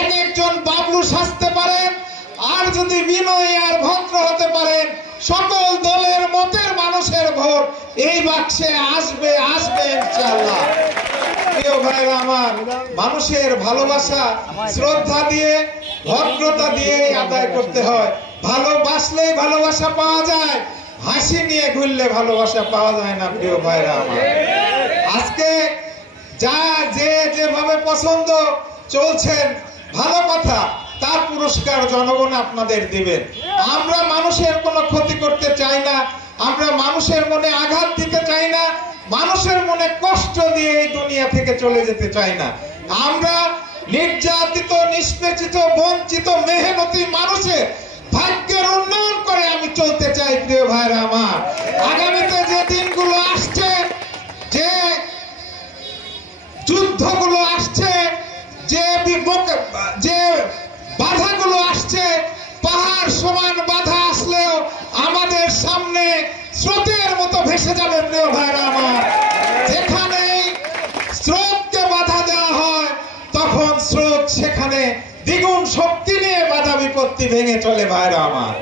এক একজন বাবলু সাজতে পারেন, আর যদি বিনয়ী আর ভদ্র হতে পারেন, সকল দলের মতের মানুষের ভোট এই বাক্সে আসবে আসবে ইনশাআল্লাহ। প্রিয় ভাইরা আমার, মানুষের ভালোবাসা শ্রদ্ধা দিয়ে ভদ্রতা দিয়ে আদায় করতে হয়। ভালোবাসলেই ভালোবাসা পাওয়া যায়, হাসি নিয়ে ঘুরলে ভালোবাসা পাওয়া যায় না। প্রিয় ভাইরা আমার, আজকে যা যে যেভাবে পছন্দ চলছেন ভালো কথা, তার পুরস্কার জনগণ আপনাদের দিবেন। আমরা মানুষের কোনো ক্ষতি করতে চাই না, আমরা মানুষের মনে আঘাত দিতে চাই না, মানুষের মনে কষ্ট দিয়ে এই দুনিয়া থেকে চলে যেতে চাই না। আমরা নির্যাতিত, নিষ্পেষিত, বঞ্চিত, মেহনতি মানুষের ভাগ্যের উন্নয়ন করে আমি চলতে চাই। প্রিয় ভাইরা আমার, আগামীতে যে দিনগুলো আসছে, যে যুদ্ধগুলো আসছে, যে বাধাগুলো আসছে, পাহাড় সমান বাধা আসলেও আমাদের সামনে স্রোতের মতো ভেসে যাবে। প্রিয় ভাইরা আমার, যেখানে স্রোতকে বাধা দেওয়া হয় তখন স্রোত সেখানে দ্বিগুণ শক্তি নিয়ে বাধা বিপত্তি ভেঙে চলে। ভাইরা আমার,